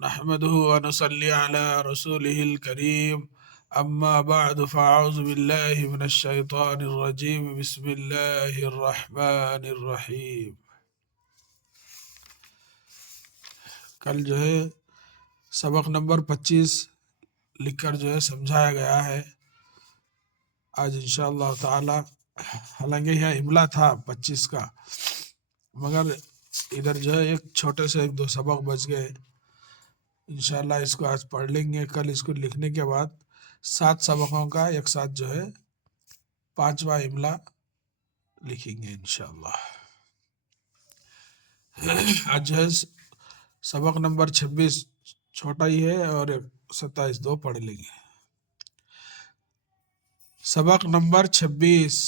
نحمده ونصلي على رسوله الكريم أما بعد فأعوذ بالله من الشيطان الرجيم بسم الله الرحمن الرحيم. کل جو ہے سبق نمبر 25 لکھ کر جو ہے سمجھایا گیا ہے. آج انشاءاللہ تعالی حالانکہ یہاں املا تھا 25 کا، مگر ادھر جو ہے ایک چھوٹے سے ایک دو سبق بچ گئے. انشاءاللہ اس کو آج پڑھ لیں گے. کل اس کو لکھنے کے بعد 7 سبقوں کا ایک ساتھ جو ہے 5واں املا لکھیں گے انشاءاللہ. آج جو ہے سبق نمبر 26 چھوٹا ہی ہے اور 27 دو پڑھ لیں گے. سبق نمبر 26.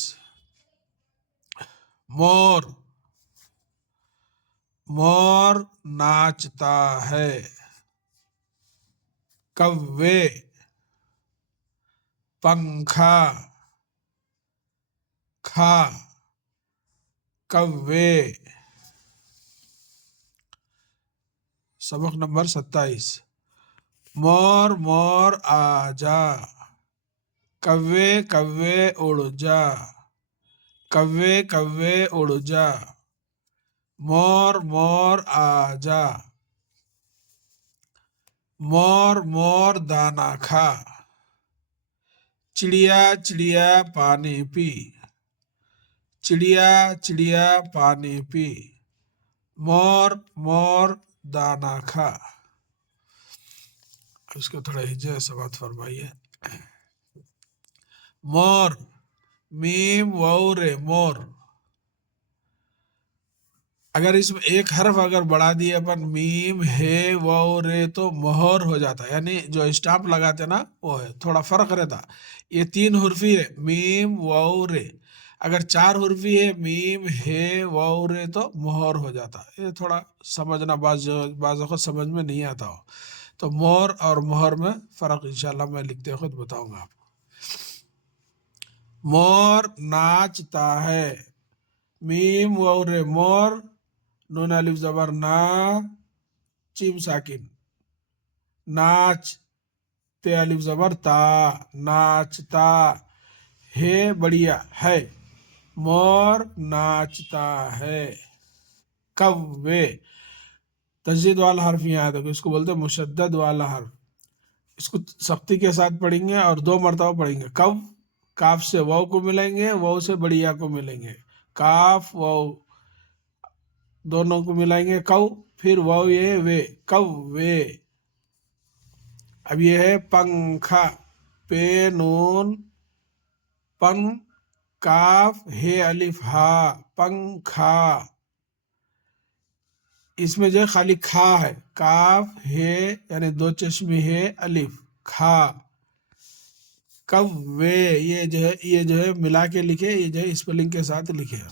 مور. مور ناچتا ہے. کوے. پنکھا. کھا. کوے. سبق نمبر 27. مور مور آجا. کوے کوے اڑ جا. کوے کوے اڑ جا. مور مور آجا. مور مور دانا کھا. چڑیا چڑیا پانی پی. چڑیا چڑیا پانی پی. مور مور دانا کھا. اس کو تھوڑا ہجے سبات فرمائیے. مور میم واو رے مور. اگر اس میں ایک حرف اگر بڑھا دیے اپن میم ہے واو رے تو مہور ہو جاتا ہے، یعنی جو اسٹامپ لگاتے نا وہ ہے، تھوڑا فرق رہتا. یہ 3 حرفی ہے میم واو رے. اگر 4 حرفی ہے میم ہے واو رے تو مہور ہو جاتا. یہ تھوڑا سمجھنا بعض وقت سمجھ میں نہیں آتا ہو تو مور اور مہر میں فرق انشاءاللہ میں لکھتے خود بتاؤں گا آپ کو. مور ناچتا ہے. میم واو رے مور. نون الف زبر نا. چیم ساکن. ناچ. تے الف زبر تا. ناچتا ہے بڑھیا ہے. مور ناچتا ہے. کوے. تشدید والا حرف یہاں دیکھو، اس کو بولتے ہیں مشدد والا حرف. اس کو سختی کے ساتھ پڑھیں گے اور 2 مرتبہ پڑھیں گے. کو. کاف سے واو کو ملیں گے، واو سے بڑھیا کو ملیں گے. کاف واو دونوں کو ملائیں گے. کو پھر واو یہ وے. کوے. اب یہ ہے پنکھا. پے نون پن کاف ہے الف ہا. پنکھا. اس میں جو ہے خالی کھا ہے. کاف ہے یعنی 2 چشمی ہے الف. کھا. کوے. یہ جو ہے ملا کے لکھے، یہ جو ہے اسپیلنگ کے ساتھ لکھے.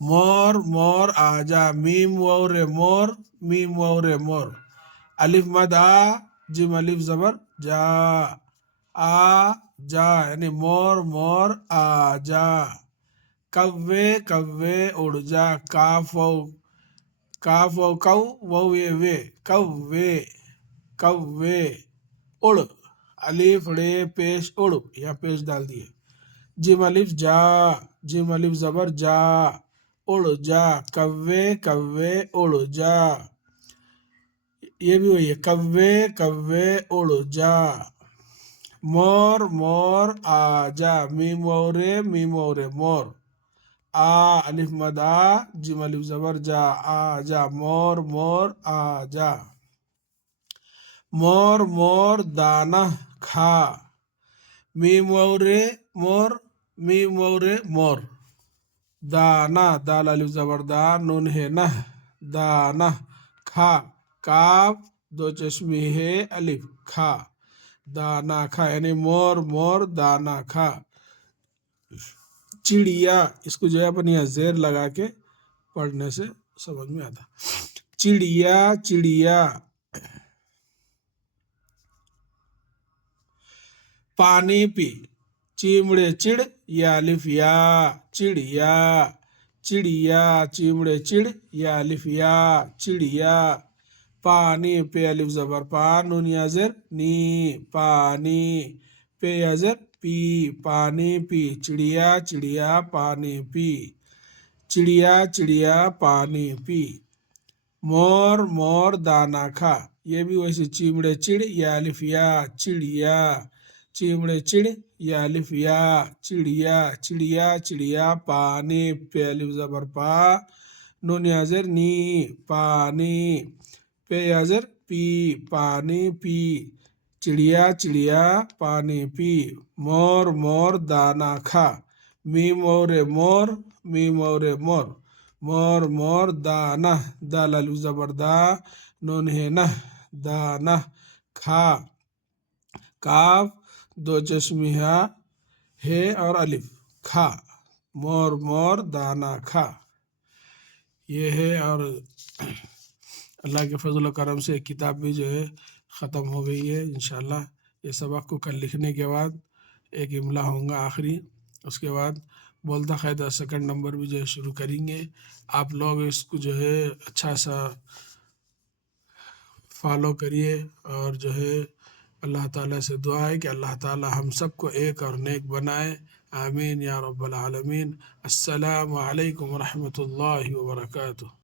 مور مور آجا. میم واو رے مور. میم واو رے مور. الف مد آ. جیم الف زبر جا. آ جا یعنی مور مور آجا. کوے کوے اڑ جا. کاف واو. کاف واو کو. واو یہ وے. کوے. کوے. اڑ. الف ڑے پیش اڑ، یہاں پیش ڈال دیے. جیم الف جا. جیم الف زبر جا. اڑ جا. کوے کوے اڑ جا. یہ بھی وہی ہے. کوے کوے اڑ جا. مور مور آجا. میم واو رے میم واو رے مور. آ الف مد آ. جیم الف زبر جا. آجا. مور مور آجا. مور مور دانا کھا. میم واو رے مور. میم واو رے مور. دانا. دال الف زبر دا. نون ہے نہ. دانا. کھا. کاف 2 چشمی ہے الف. کھا. دانا کھا یعنی مور مور دانا کھا. چڑیا. اس کو جو ہے اپن یہاں زیر لگا کے پڑھنے سے سمجھ میں آتا. چڑیا چڑیا. پانی پی. چیمڑے چڑ یا الف یا. چڑیا. چڑیا چیمڑے چڑ یا الف یا چڑیا پانی پہ الف زبر پا نون یا زر نی پانی پہ یا زر پی پانی پی چڑیا چڑیا پانی پی چڑیا چڑیا پانی پی مور مور دانا کھا یہ بھی ویسے چیمڑے چڑ یا الف یا چڑیا چیمڑے چڑ یا الف یا چڑیا چڑیا چڑیا پانی پہ الف زبر پا نون یا زر نی پانی پہ یا زر پی پانی پی چڑیا چڑیا پانی پی مور مور دانا کھا میم اور مور میم اور مور مور مور دانہ دال الف زبر دا نون ہے نہ دانہ کھا کاف دو چشمیہ ہے اور الف کھا مور مور دانہ کھا یہ ہے۔ اور اللہ کے فضل و کرم سے کتاب بھی جو ہے ختم ہو گئی ہے انشاءاللہ۔ یہ سبق کو کل لکھنے کے بعد ایک املا ہوں گا آخری، اس کے بعد بولتا قاعدہ سیکنڈ نمبر بھی جو ہے شروع کریں گے۔ آپ لوگ اس کو جو ہے اچھا سا فالو کریے، اور جو ہے اللہ تعالیٰ سے دعا ہے کہ اللہ تعالیٰ ہم سب کو ایک اور نیک بنائے، آمین یا رب العالمین۔ السلام علیکم ورحمۃ اللہ وبرکاتہ۔